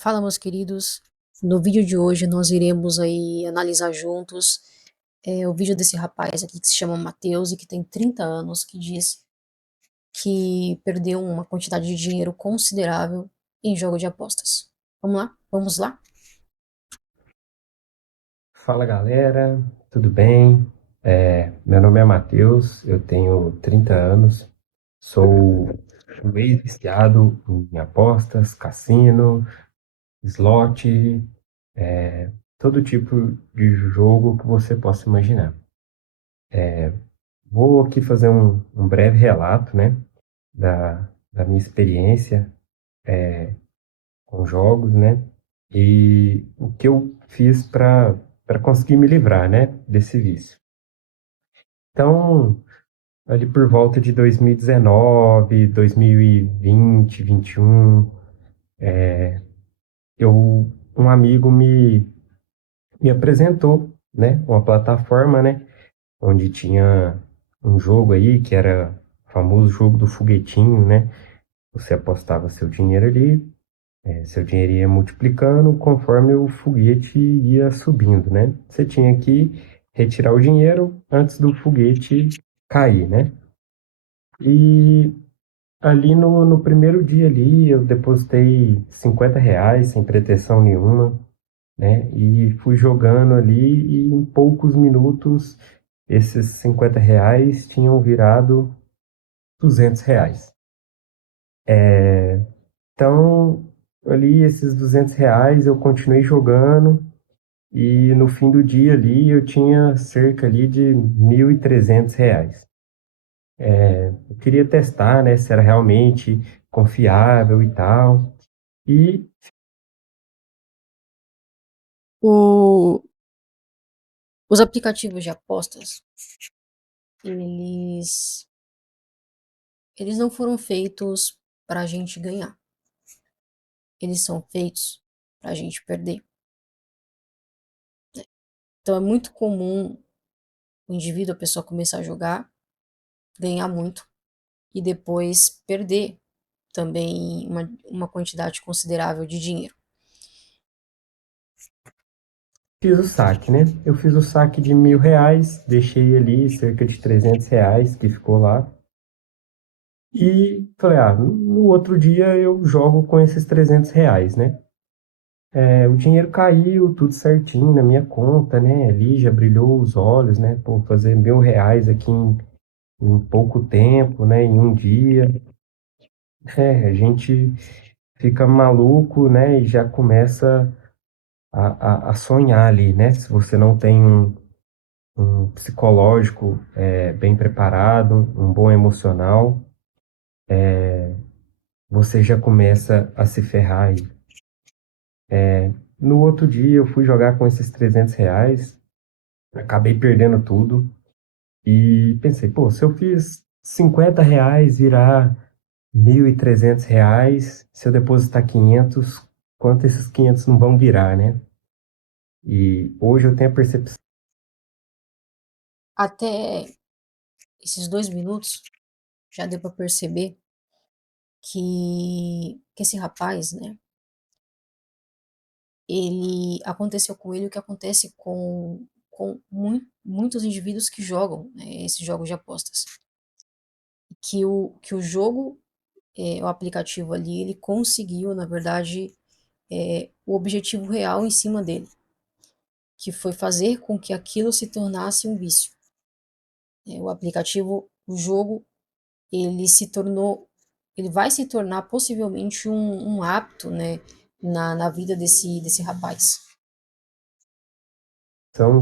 Fala, meus queridos. No vídeo de hoje nós iremos aí analisar juntos o vídeo desse rapaz aqui que se chama Matheus e que tem 30 anos, que diz que perdeu uma quantidade de dinheiro considerável em jogo de apostas. Vamos lá? Vamos lá? Fala galera, tudo bem? Meu nome é Matheus, eu tenho 30 anos, sou um ex-viciado em apostas, cassino, slot, todo tipo de jogo que você possa imaginar. Vou aqui fazer um breve relato, né, da minha experiência com jogos, né, e o que eu fiz para conseguir me livrar, né, desse vício. Então, ali por volta de 2019, 2020, 21, um amigo me apresentou, né, uma plataforma, né, onde tinha um jogo aí que era o famoso jogo do foguetinho, né? Você apostava seu dinheiro ali, seu dinheiro ia multiplicando conforme o foguete ia subindo, né? Você tinha que retirar o dinheiro antes do foguete cair, né? E ali no primeiro dia ali, eu depositei R$ 50 sem pretensão nenhuma, né? E fui jogando ali e em poucos minutos esses R$ 50 tinham virado R$ 200. Então, ali esses R$ 200 eu continuei jogando e no fim do dia ali eu tinha cerca ali de R$ 1.300. Eu queria testar, né, se era realmente confiável e tal. E O- os aplicativos de apostas, eles, eles não foram feitos para a gente ganhar. Eles são feitos para a gente perder. Então é muito comum o indivíduo, a pessoa começar a jogar, ganhar muito e depois perder também uma quantidade considerável de dinheiro. fiz o saque, né? Eu fiz o saque de R$ 1.000, deixei ali cerca de R$ 300 que ficou lá. E falei, no outro dia eu jogo com esses R$ 300, né? O dinheiro caiu, tudo certinho na minha conta, né? Ali já brilhou os olhos, né? Por fazer R$ 1.000 aqui em pouco tempo, né? Em um dia. A gente fica maluco, né? E já começa a sonhar ali, né? Se você não tem um psicológico bem preparado, um bom emocional, você já começa a se ferrar aí. No outro dia eu fui jogar com esses R$ 300, acabei perdendo tudo e pensei, pô, se eu fiz R$ 50 virar R$ 1.300, se eu depositar 500, quanto esses 500 não vão virar, né? E hoje eu tenho a percepção. Até esses 2 minutos já deu para perceber que esse rapaz, né, ele aconteceu com ele o que acontece com muitos indivíduos que jogam, né, esses jogos de apostas. Que o jogo, o aplicativo ali, ele conseguiu, na verdade, o objetivo real em cima dele, que foi fazer com que aquilo se tornasse um vício. O aplicativo, o jogo, ele se tornou, ele vai se tornar possivelmente um hábito, né, na vida desse rapaz.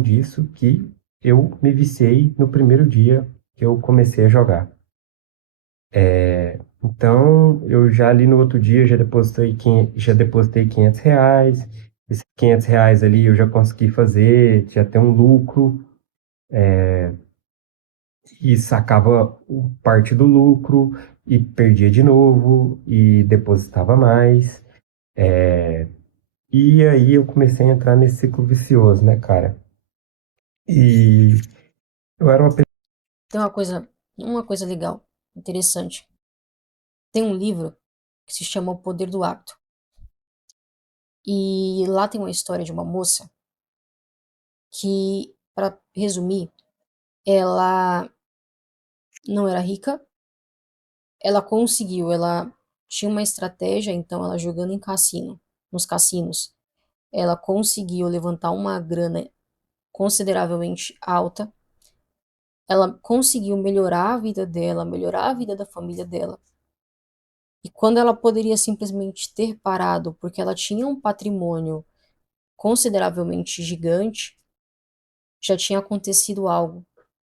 Disso que eu me viciei no primeiro dia que eu comecei a jogar. Então, eu já ali no outro dia já depositei R$ 500. Esses R$ 500 ali eu já consegui fazer, já ter um lucro e sacava parte do lucro e perdia de novo e depositava mais. E aí eu comecei a entrar nesse ciclo vicioso, né, cara? E eu era uma Tem uma coisa legal, interessante. Tem um livro que se chama O Poder do Hábito. E lá tem uma história de uma moça que, para resumir, ela não era rica, ela tinha uma estratégia, então ela jogando em cassino, nos cassinos, ela conseguiu levantar uma grana consideravelmente alta, ela conseguiu melhorar a vida dela, melhorar a vida da família dela. E quando ela poderia simplesmente ter parado, porque ela tinha um patrimônio consideravelmente gigante, já tinha acontecido algo,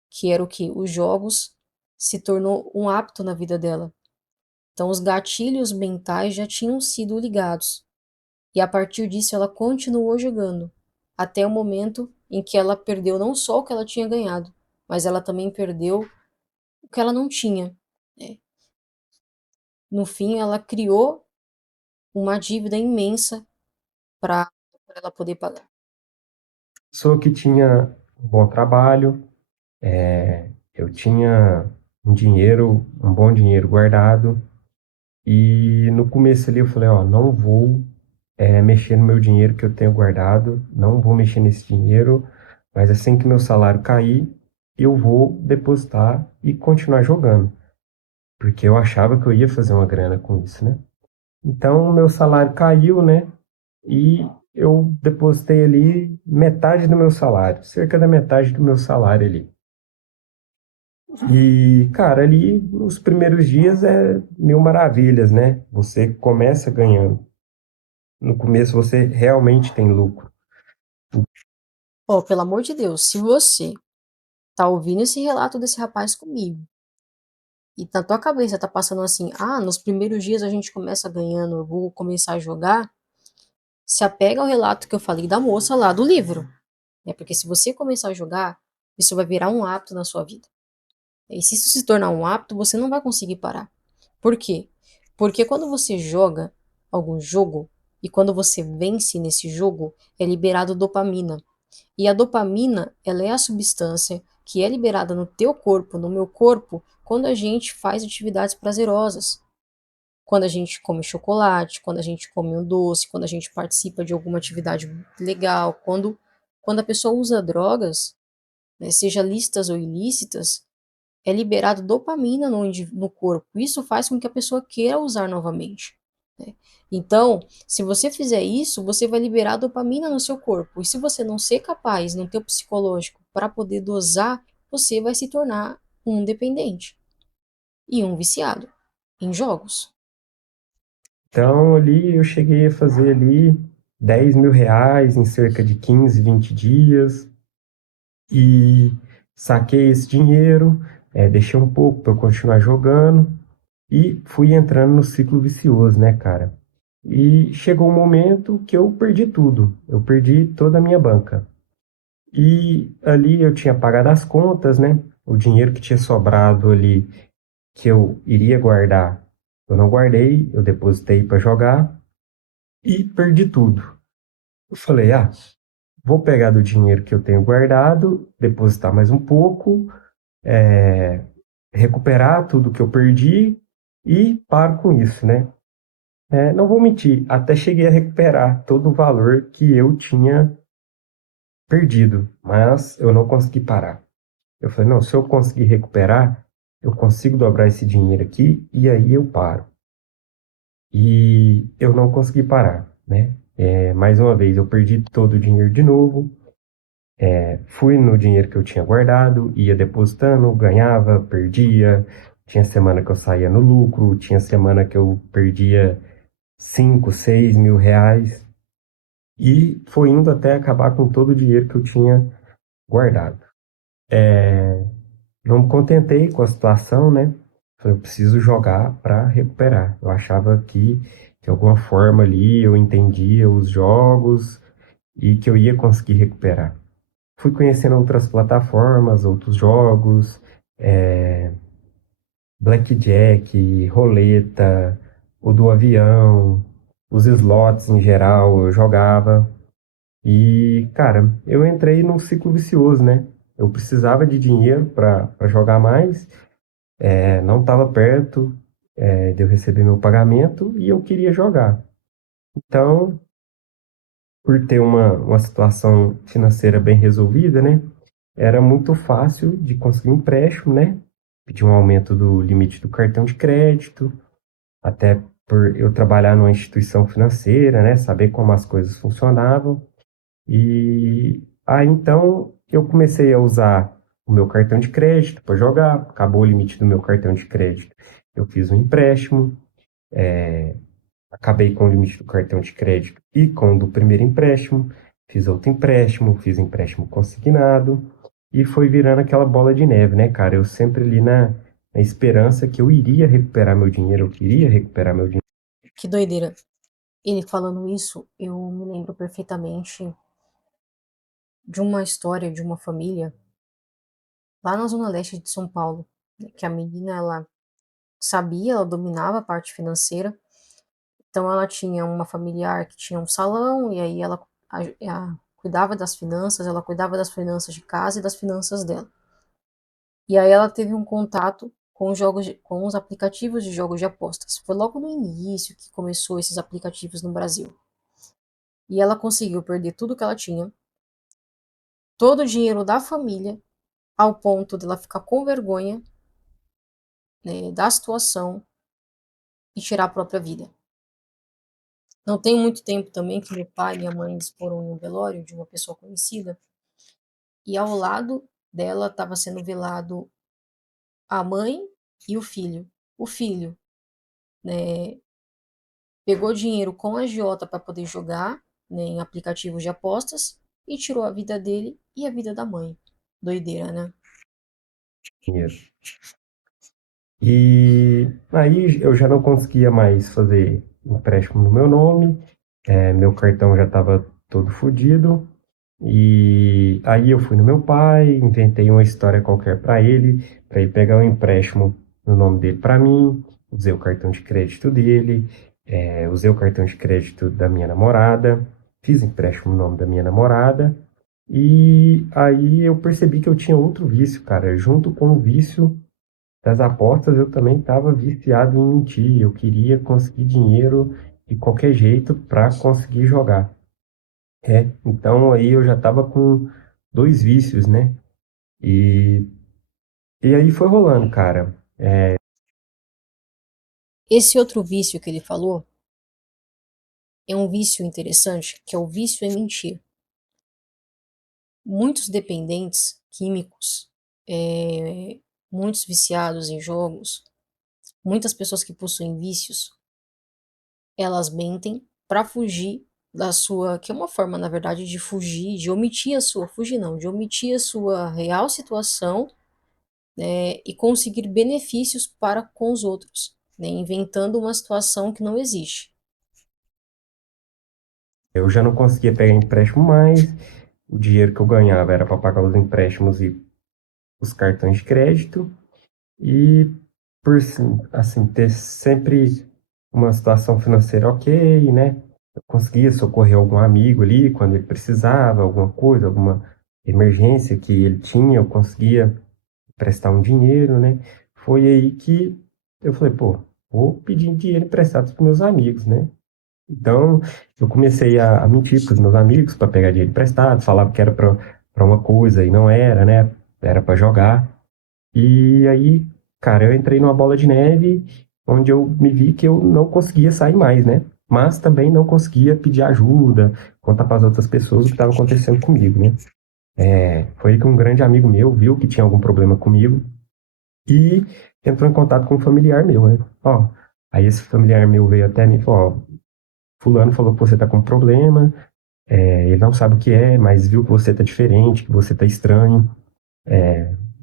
que era o que? Os jogos se tornou um hábito na vida dela. Então os gatilhos mentais já tinham sido ligados. E a partir disso ela continuou jogando, até o momento em que ela perdeu não só o que ela tinha ganhado, mas ela também perdeu o que ela não tinha, né? No fim, ela criou uma dívida imensa para ela poder pagar. Pessoa que tinha um bom trabalho, eu tinha um bom dinheiro guardado, e no começo ali eu falei, ó, não vou mexer no meu dinheiro que eu tenho guardado, não vou mexer nesse dinheiro, mas assim que meu salário cair, eu vou depositar e continuar jogando, porque eu achava que eu ia fazer uma grana com isso, né? Então, meu salário caiu, né? E eu depositei ali metade do meu salário, cerca da metade do meu salário ali. E, cara, ali nos primeiros dias é mil maravilhas, né? Você começa ganhando. No começo você realmente tem lucro. Pô, pelo amor de Deus, se você tá ouvindo esse relato desse rapaz comigo, e na tua cabeça tá passando assim, ah, nos primeiros dias a gente começa ganhando, eu vou começar a jogar, se apega ao relato que eu falei da moça lá do livro, né? Porque se você começar a jogar, isso vai virar um hábito na sua vida. E se isso se tornar um hábito, você não vai conseguir parar. Por quê? Porque quando você joga algum jogo e quando você vence nesse jogo, é liberado dopamina. E a dopamina, ela é a substância que é liberada no teu corpo, no meu corpo, quando a gente faz atividades prazerosas. Quando a gente come chocolate, quando a gente come um doce, quando a gente participa de alguma atividade legal, quando a pessoa usa drogas, né, seja lícitas ou ilícitas, é liberado dopamina no corpo. Isso faz com que a pessoa queira usar novamente, né? Então, se você fizer isso, você vai liberar dopamina no seu corpo. E se você não ser capaz, no teu psicológico, para poder dosar, você vai se tornar um dependente e um viciado em jogos. Então, ali eu cheguei a fazer ali R$ 10.000 em cerca de 15, 20 dias e saquei esse dinheiro, deixei um pouco para eu continuar jogando e fui entrando no ciclo vicioso, né, cara? E chegou um momento que eu perdi tudo, eu perdi toda a minha banca. E ali eu tinha pagado as contas, né? O dinheiro que tinha sobrado ali, que eu iria guardar, eu não guardei, eu depositei para jogar e perdi tudo. Eu falei, ah, vou pegar do dinheiro que eu tenho guardado, depositar mais um pouco, é, recuperar tudo que eu perdi e paro com isso, né? Não vou mentir, até cheguei a recuperar todo o valor que eu tinha perdido, mas eu não consegui parar. Eu falei, não, se eu conseguir recuperar, eu consigo dobrar esse dinheiro aqui e aí eu paro. E eu não consegui parar, né? Mais uma vez, eu perdi todo o dinheiro de novo. Fui no dinheiro que eu tinha guardado, ia depositando, ganhava, perdia. Tinha semana que eu saía no lucro, tinha semana que eu perdia 5, 6 mil reais. E foi indo até acabar com todo o dinheiro que eu tinha guardado. Não me contentei com a situação, né? Falei, eu preciso jogar para recuperar. Eu achava que, de alguma forma ali, eu entendia os jogos e que eu ia conseguir recuperar. Fui conhecendo outras plataformas, outros jogos, blackjack, roleta, o do avião, os slots em geral, eu jogava. E, cara, eu entrei num ciclo vicioso, né? Eu precisava de dinheiro para jogar mais, não estava perto, de eu receber meu pagamento e eu queria jogar. Então, por ter uma situação financeira bem resolvida, né? Era muito fácil de conseguir um empréstimo, né? Pedir um aumento do limite do cartão de crédito, até por eu trabalhar numa instituição financeira, né? Saber como as coisas funcionavam. E aí então eu comecei a usar o meu cartão de crédito para jogar, acabou o limite do meu cartão de crédito. Eu fiz um empréstimo, acabei com o limite do cartão de crédito e com o do primeiro empréstimo, fiz outro empréstimo, fiz empréstimo consignado e foi virando aquela bola de neve, né, cara? Eu sempre ali na esperança que eu iria recuperar meu dinheiro, eu queria recuperar meu dinheiro. Que doideira. Ele falando isso, eu me lembro perfeitamente de uma história de uma família lá na zona leste de São Paulo, né, que a menina, ela sabia, ela dominava a parte financeira, então ela tinha uma familiar que tinha um salão, e aí ela cuidava das finanças, ela cuidava das finanças de casa e das finanças dela. E aí ela teve um contato com os com os aplicativos de jogos de apostas. Foi logo no início que começou esses aplicativos no Brasil. E ela conseguiu perder tudo que ela tinha, todo o dinheiro da família, ao ponto de ela ficar com vergonha, né, da situação e tirar a própria vida. Não tem muito tempo também que meu pai e minha mãe foram no velório de uma pessoa conhecida, e ao lado dela estava sendo velado a mãe e o filho. O filho, né, pegou dinheiro com a agiota para poder jogar, né, em aplicativos de apostas e tirou a vida dele e a vida da mãe. Doideira, né? E aí eu já não conseguia mais fazer empréstimo no meu nome, meu cartão já estava todo fodido. E aí eu fui no meu pai, inventei uma história qualquer para ele pegar um empréstimo no nome dele para mim, usei o cartão de crédito dele, usei o cartão de crédito da minha namorada, fiz empréstimo no nome da minha namorada, e aí eu percebi que eu tinha outro vício, cara. Junto com o vício das apostas, eu também estava viciado em mentir. Eu queria conseguir dinheiro de qualquer jeito para conseguir jogar. Então aí eu já estava com dois vícios, né? E, e aí foi rolando, cara. Esse outro vício que ele falou é um vício interessante, que é o vício em mentir. Muitos dependentes químicos, muitos viciados em jogos, muitas pessoas que possuem vícios, elas mentem para fugir da sua, que é uma forma, na verdade, de fugir, de omitir a sua, fugir não, de omitir a sua real situação, né, e conseguir benefícios para com os outros, né, inventando uma situação que não existe. Eu já não conseguia pegar empréstimo mais. O dinheiro que eu ganhava era para pagar os empréstimos e os cartões de crédito. E por assim, ter sempre uma situação financeira ok, né? Eu conseguia socorrer algum amigo ali quando ele precisava, alguma coisa, alguma emergência que ele tinha, eu conseguia prestar um dinheiro, né? Foi aí que eu falei, pô, vou pedir dinheiro emprestado para meus amigos, né? Então, eu comecei a mentir para os meus amigos para pegar dinheiro emprestado, falava que era para uma coisa e não era, né? Era para jogar. E aí, cara, eu entrei numa bola de neve onde eu me vi que eu não conseguia sair mais, né? Mas também não conseguia pedir ajuda, contar para as outras pessoas o que estava acontecendo comigo, né? Foi aí que um grande amigo meu viu que tinha algum problema comigo e entrou em contato com um familiar meu, né? Ó, aí esse familiar meu veio até mim e falou, ó, fulano falou que você tá com um problema, ele não sabe o que é, mas viu que você tá diferente, que você tá estranho,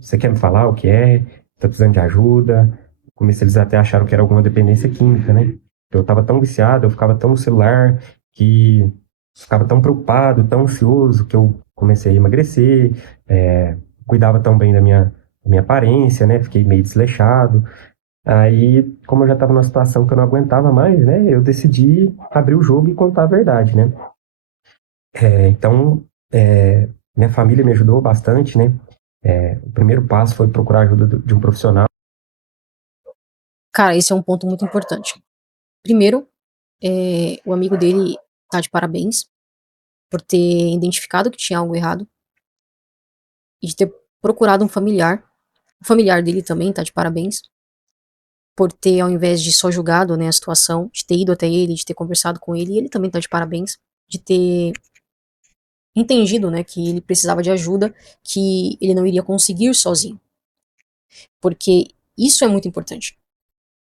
você quer me falar o que é? Tá precisando de ajuda? Comecei, eles até acharam que era alguma dependência química, né? Eu tava tão viciado, eu ficava tão no celular, que ficava tão preocupado, tão ansioso, que eu comecei a emagrecer, cuidava tão bem da minha aparência, né? Fiquei meio desleixado. Aí, como eu já estava numa situação que eu não aguentava mais, né? Eu decidi abrir o jogo e contar a verdade, né? Então, minha família me ajudou bastante, né? O primeiro passo foi procurar a ajuda de um profissional. Cara, esse é um ponto muito importante. Primeiro, o amigo dele tá de parabéns, por ter identificado que tinha algo errado e de ter procurado um familiar. O familiar dele também tá de parabéns por ter, ao invés de só julgado, né, a situação, de ter ido até ele, de ter conversado com ele, e ele também tá de parabéns, de ter entendido, né, que ele precisava de ajuda, que ele não iria conseguir sozinho, porque isso é muito importante.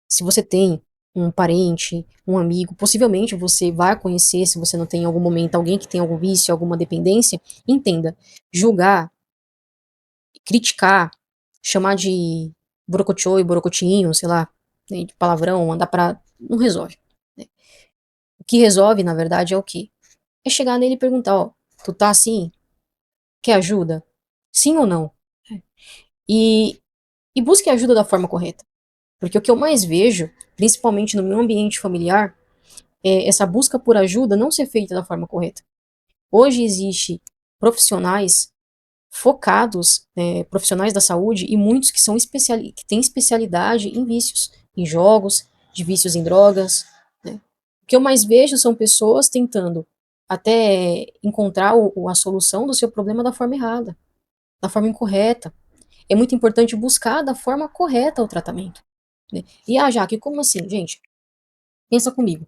Se você tem um parente, um amigo, possivelmente você vai conhecer, se você não tem em algum momento alguém que tem algum vício, alguma dependência, entenda, julgar, criticar, chamar de borocochô e borocotinho, sei lá, né, de palavrão, mandar pra... não resolve, né. O que resolve, na verdade, é o quê? É chegar nele e perguntar, ó, tu tá assim? Quer ajuda? Sim ou não? E, e busque ajuda da forma correta. Porque o que eu mais vejo, principalmente no meu ambiente familiar, é essa busca por ajuda não ser feita da forma correta. Hoje existe profissionais focados, profissionais da saúde, e muitos que são que têm especialidade em vícios, em jogos, de vícios em drogas, né? O que eu mais vejo são pessoas tentando até encontrar a solução do seu problema da forma errada, da forma incorreta. É muito importante buscar da forma correta o tratamento, né? E Jaque, como assim, gente? Pensa comigo.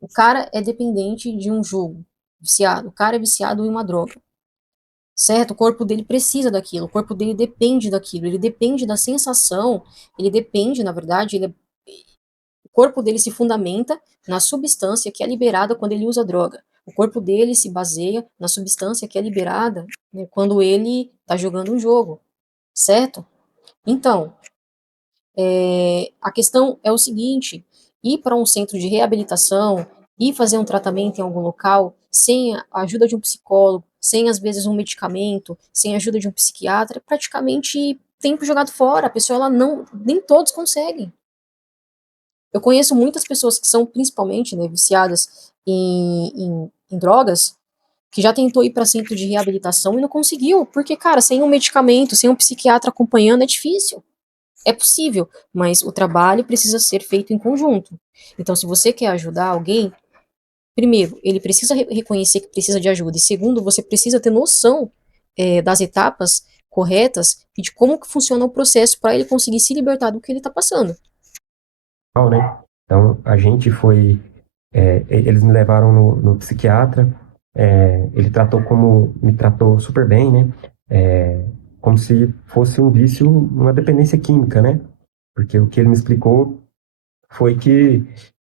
O cara é dependente de um jogo, viciado. O cara é viciado em uma droga, certo? O corpo dele precisa daquilo, o corpo dele depende daquilo, ele depende da sensação, ele depende, na verdade, o corpo dele se fundamenta na substância que é liberada quando ele usa droga. O corpo dele se baseia na substância que é liberada, né, quando ele está jogando um jogo, certo? Então, a questão é o seguinte: ir para um centro de reabilitação, ir fazer um tratamento em algum local, sem a ajuda de um psicólogo, sem às vezes um medicamento, sem a ajuda de um psiquiatra, é praticamente tempo jogado fora. A pessoa, ela não, nem todos conseguem. Eu conheço muitas pessoas que são principalmente, né, viciadas em drogas, que já tentou ir para centro de reabilitação e não conseguiu, porque, cara, sem um medicamento, sem um psiquiatra acompanhando é difícil. É possível, mas o trabalho precisa ser feito em conjunto. Então, se você quer ajudar alguém, primeiro, ele precisa reconhecer que precisa de ajuda, e segundo, você precisa ter noção das etapas corretas e de como que funciona o processo para ele conseguir se libertar do que ele está passando. Né? Então, a gente foi, eles me levaram no psiquiatra, ele me tratou super bem, né? Como se fosse um vício, uma dependência química, né? Porque o que ele me explicou foi que,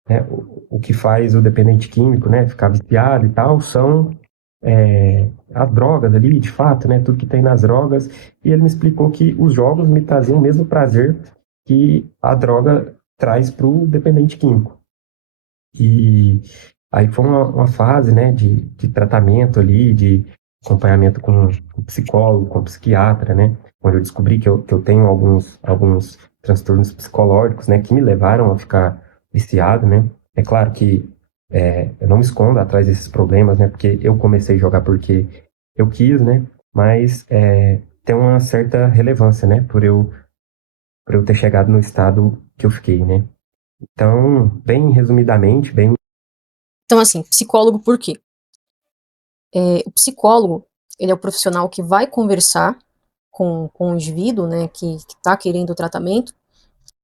né, o que faz o dependente químico, né, ficar viciado e tal, são as drogas ali, de fato, né, tudo que tem nas drogas. E ele me explicou que os jogos me traziam o mesmo prazer que a droga traz para o dependente químico. E aí foi uma fase, né, de tratamento ali, de acompanhamento com psicólogo, com psiquiatra, né, onde eu descobri que eu tenho alguns transtornos psicológicos, né, que me levaram a ficar viciado, né. É claro que eu não me escondo atrás desses problemas, né, porque eu comecei a jogar porque eu quis, né, mas tem uma certa relevância, né, por eu ter chegado no estado que eu fiquei, né. Então, bem resumidamente, bem. Então, assim, psicólogo por quê? O psicólogo, ele é o profissional que vai conversar com o indivíduo, né, que está querendo o tratamento,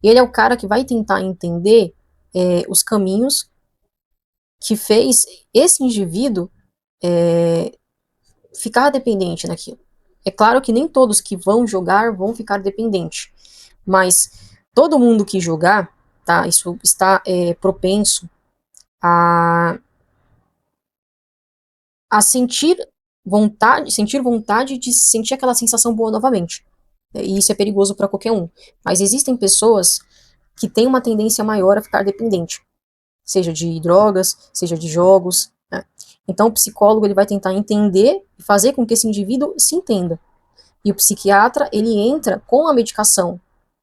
e ele é o cara que vai tentar entender os caminhos que fez esse indivíduo ficar dependente naquilo. É claro que nem todos que vão jogar vão ficar dependentes, mas todo mundo que jogar, tá, isso está propenso a, a sentir vontade de sentir aquela sensação boa novamente. E isso é perigoso para qualquer um. Mas existem pessoas que têm uma tendência maior a ficar dependente, seja de drogas, seja de jogos, né? Então o psicólogo, ele vai tentar entender e fazer com que esse indivíduo se entenda. E o psiquiatra, ele entra com a medicação,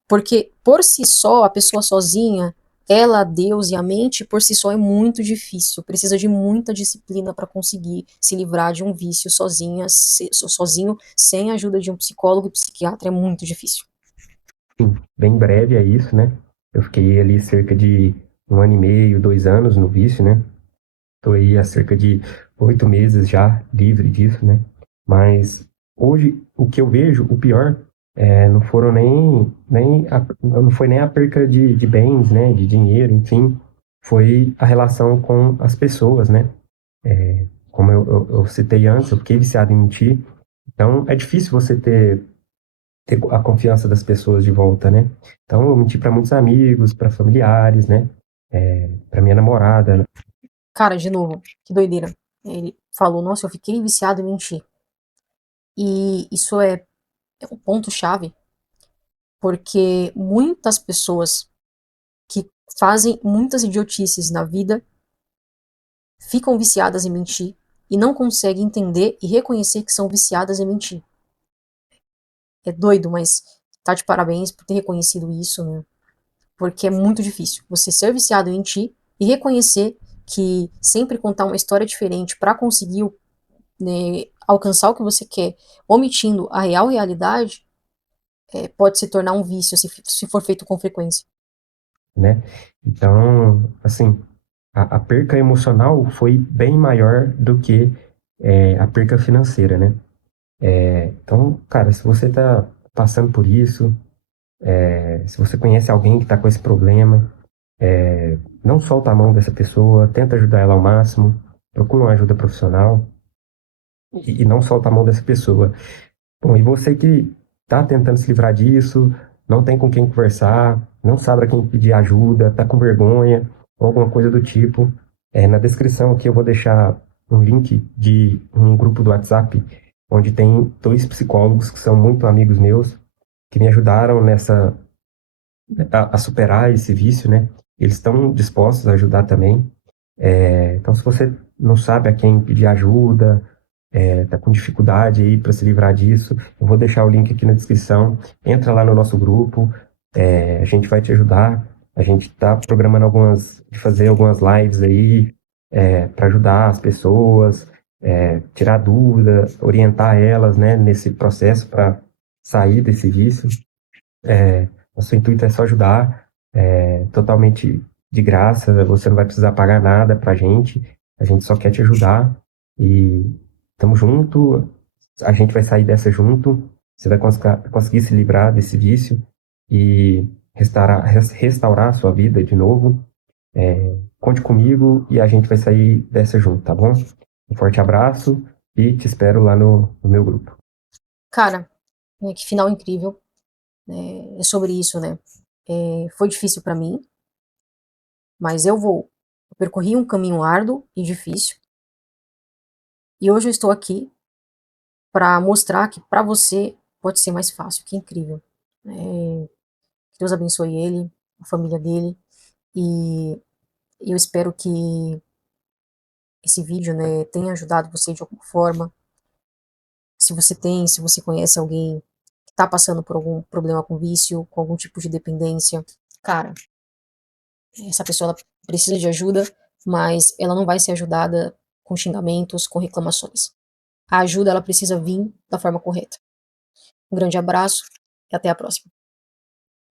porque por si só, a pessoa sozinha, ela, Deus e a mente, por si só é muito difícil. Precisa de muita disciplina para conseguir se livrar de um vício sozinho, sem a ajuda de um psicólogo e psiquiatra, é muito difícil. Sim, bem breve é isso, né? Eu fiquei ali cerca de 1 ano e meio, 2 anos no vício, né? Estou aí há cerca de 8 meses já livre disso, né? Mas hoje o que eu vejo, o pior, não foram não foi nem a perca de bens, né? De dinheiro, enfim, foi a relação com as pessoas, né? Como eu citei antes, eu fiquei viciado em mentir. Então é difícil você ter a confiança das pessoas de volta, né? Então eu menti para muitos amigos, para familiares, né? Para minha namorada, né? Cara, de novo, que doideira. Ele falou, nossa, eu fiquei viciado em mentir. E isso é um ponto-chave, porque muitas pessoas que fazem muitas idiotices na vida ficam viciadas em mentir e não conseguem entender e reconhecer que são viciadas em mentir. É doido, mas tá de parabéns por ter reconhecido isso, né? Porque é muito difícil você ser viciado em mentir e reconhecer que sempre contar uma história diferente para conseguir, né, alcançar o que você quer, omitindo a real realidade, pode se tornar um vício se for feito com frequência. Né? Então, assim, a perca emocional foi bem maior do que a perca financeira, né? Então, cara, se você tá passando por isso, se você conhece alguém que tá com esse problema, não solta a mão dessa pessoa, tenta ajudar ela ao máximo, procura uma ajuda profissional e não solta a mão dessa pessoa. Bom, e você que está tentando se livrar disso, não tem com quem conversar, não sabe a quem pedir ajuda, está com vergonha, ou alguma coisa do tipo, na descrição aqui eu vou deixar um link de um grupo do WhatsApp, onde tem 2 psicólogos que são muito amigos meus, que me ajudaram a superar esse vício, né? Eles estão dispostos a ajudar também. Então, se você não sabe a quem pedir ajuda, tá com dificuldade aí para se livrar disso, eu vou deixar o link aqui na descrição. Entra lá no nosso grupo, a gente vai te ajudar. A gente está programando de fazer algumas lives aí para ajudar as pessoas, tirar dúvidas, orientar elas, né, nesse processo para sair desse vício. Nosso intuito é só ajudar, totalmente de graça. Você não vai precisar pagar nada para a gente só quer te ajudar e estamos junto, a gente vai sair dessa junto, você vai conseguir se livrar desse vício e restaurar a sua vida de novo. Conte comigo e a gente vai sair dessa junto, tá bom? Um forte abraço e te espero lá no meu grupo. Cara, que final incrível. É sobre isso, né? Foi difícil para mim, mas eu percorri um caminho árduo e difícil, e hoje eu estou aqui para mostrar que para você pode ser mais fácil. Que incrível. Que Deus abençoe ele, a família dele, e eu espero que esse vídeo, né, tenha ajudado você de alguma forma. Se você conhece alguém que está passando por algum problema com vício, com algum tipo de dependência, cara, essa pessoa ela precisa de ajuda, mas ela não vai ser ajudada com xingamentos, com reclamações. A ajuda ela precisa vir da forma correta. Um grande abraço e até a próxima.